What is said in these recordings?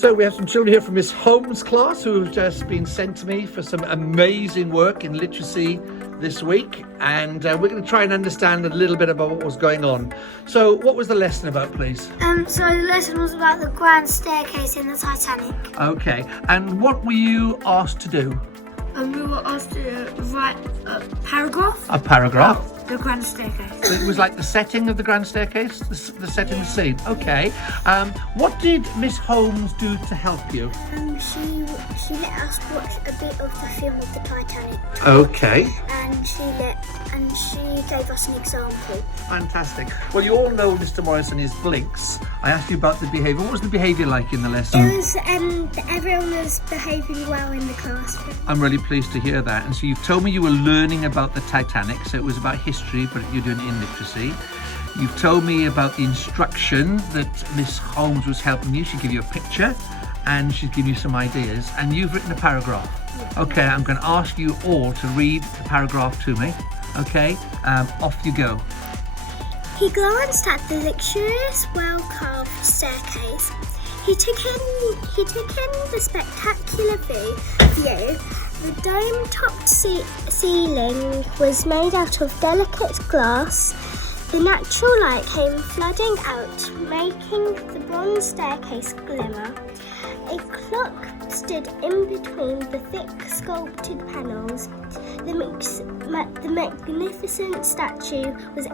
So we have some children here from Miss Holmes' class who have just been sent to me for some amazing work in literacy this week, and we're going to try and understand a little bit about what was going on. So what was the lesson about, please? So the lesson was about the grand staircase in the Titanic. Okay, and what were you asked to do? We were asked to write a paragraph. A paragraph? About the grand staircase. So it was like the setting of the grand staircase, the setting the scene. Okay. What did Miss Holmes do to help you? She let us watch a bit of the film of the Titanic. Okay. And she gave us an example. Fantastic. Well, you all know Mr. Morrison is Blinks. I asked you about the behaviour. What was the behaviour like in the lesson? It was everyone was behaving well in the classroom. I'm really pleased to hear that. And so you've told me you were learning about the Titanic, so it was about history, but you're doing it in literacy. You've told me about the instruction that Miss Holmes was helping you. She gave you a picture and she's given you some ideas, and you've written a paragraph. Okay, I'm going to ask you all to read the paragraph to me. Okay, off you go. He glanced at the luxurious, well-carved staircase. He took in the spectacular view. The dome-topped ceiling was made out of delicate glass. The natural light came flooding out, making the bronze staircase glimmer. A clock stood in between the thick sculpted panels. The magnificent statue was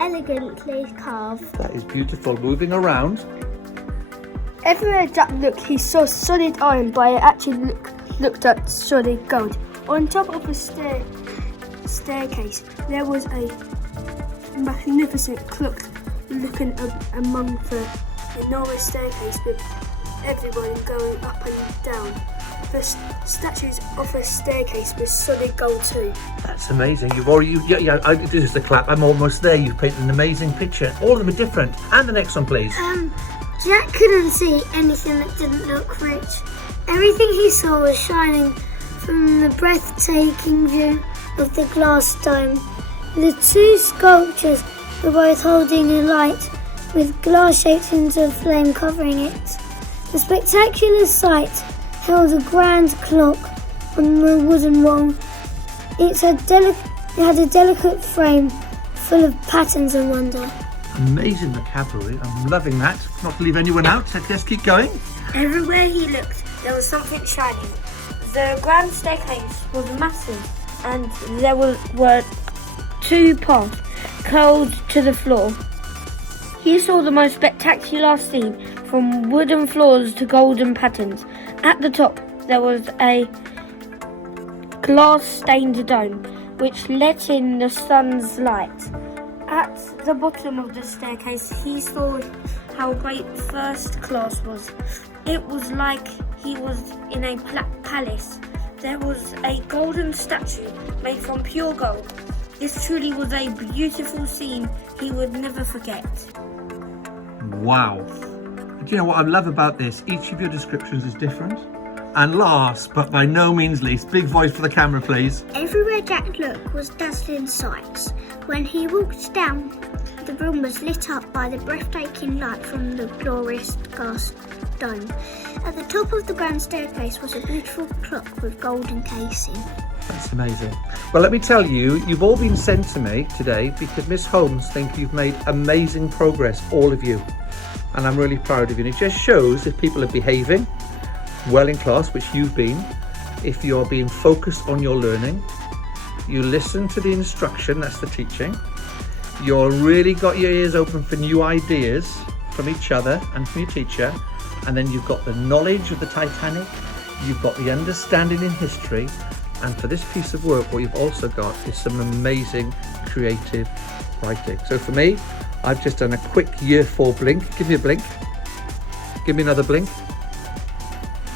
elegantly carved. That is beautiful. Moving around. Everywhere Jack looked, he saw solid iron, but it actually looked at solid gold. On top of the staircase, there was a magnificent clock looking among the enormous staircase with everyone going up and down. The statues of the staircase was solid gold too. That's amazing. You've already, this is the clap. I'm almost there. You've painted an amazing picture. All of them are different. And the next one, please. Jack couldn't see anything that didn't look rich. Everything he saw was shining from the breathtaking view of the glass dome. The two sculptures were both holding a light with glass-shaped things of flame covering it. The spectacular sight held a grand clock on the wooden wall. It had a delicate frame full of patterns and wonder. Amazing vocabulary. I'm loving that. Not to leave anyone out. Let's keep going. Everywhere he looked, there was something shining. The grand staircase was massive, and there were two paths curled to the floor. He saw the most spectacular scene, from wooden floors to golden patterns. At the top, there was a glass-stained dome, which let in the sun's light. At the bottom of the staircase, he saw how great first class was. It was like he was in a palace. There was a golden statue made from pure gold. This truly was a beautiful scene he would never forget. Wow. Do you know what I love about this? Each of your descriptions is different. And last, but by no means least, big voice for the camera, please. Everywhere Jack looked was dazzling sights. When he walked down, the room was lit up by the breathtaking light from the glorious glass dome. At the top of the grand staircase was a beautiful clock with golden casing. That's amazing. Well, let me tell you, you've all been sent to me today because Miss Holmes thinks you've made amazing progress, all of you. And I'm really proud of you. And it just shows if people are behaving well in class, which you've been, if you're being focused on your learning, you listen to the instruction, that's the teaching, you're really got your ears open for new ideas from each other and from your teacher, and then you've got the knowledge of the Titanic, you've got the understanding in history, and for this piece of work what you've also got is some amazing creative writing. So for me, I've just done a quick year 4 blink. Give me a blink. Give me another blink.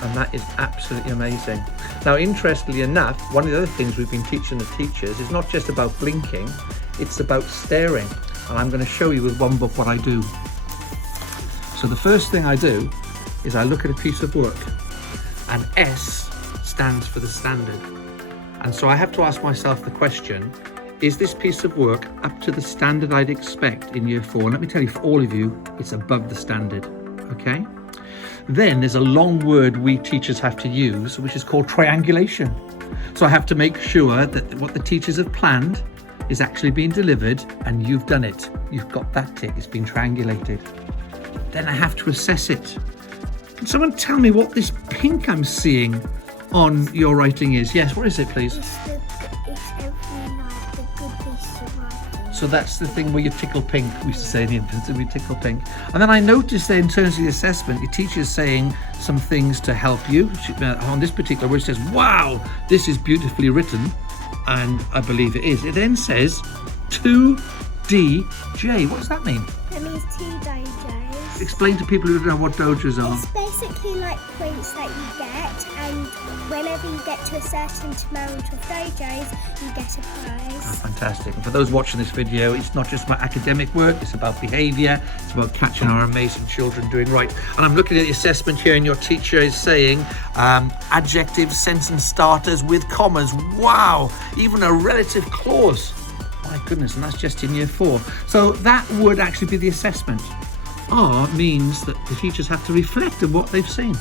And that is absolutely amazing. Now, interestingly enough, one of the other things we've been teaching the teachers is not just about blinking, it's about staring. And I'm going to show you with one book what I do. So the first thing I do is I look at a piece of work, and S stands for the standard. And so I have to ask myself the question, is this piece of work up to the standard I'd expect in year 4? And let me tell you, for all of you, it's above the standard, okay? Then there's a long word we teachers have to use, which is called triangulation. So I have to make sure that what the teachers have planned is actually being delivered, and you've done it. You've got that tick, it's been triangulated. Then I have to assess it. Can someone tell me what this pink I'm seeing on your writing is? Yes, what is it, please? It's every night the good piece of writing. So that's the thing where you tickle pink. We used to say in the infants that we tickle pink. And then I noticed that in terms of the assessment, your teacher is saying some things to help you. On this particular word, it says, wow, this is beautifully written. And I believe it is. It then says 2DJ. What does that mean? That means 2 dojos. Explain to people who don't know what dojos are. It's basically like points that you get, and whenever you get to a certain amount of dojos, you get a prize. Fantastic. And for those watching this video, it's not just about academic work, it's about behaviour, it's about catching our amazing children doing right. And I'm looking at the assessment here, and your teacher is saying adjectives, sentence starters with commas. Wow, even a relative clause. My goodness, and that's just in year 4. So that would actually be the assessment. R means that the teachers have to reflect on what they've seen.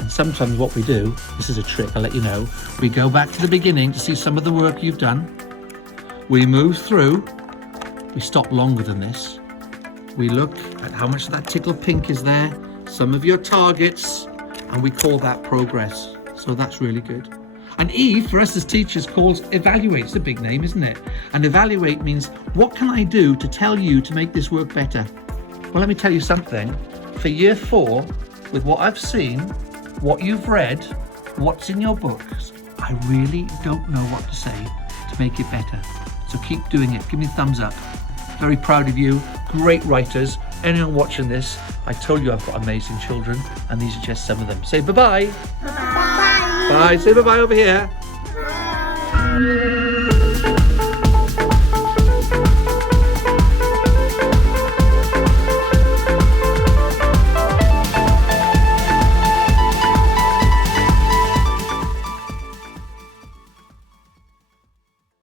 And sometimes what we do, this is a trick, I'll let you know, we go back to the beginning to see some of the work you've done. We move through, we stop longer than this. We look at how much of that tickle pink is there, some of your targets, and we call that progress. So that's really good. And E, for us as teachers, calls evaluate. It's a big name, isn't it? And evaluate means, what can I do to tell you to make this work better? Well, let me tell you something. For year 4, with what I've seen, what you've read, what's in your books, I really don't know what to say to make it better. So keep doing it. Give me a thumbs up. Very proud of you. Great writers. Anyone watching this, I told you I've got amazing children, and these are just some of them. Say bye-bye. Bye. Bye. Say bye-bye over here.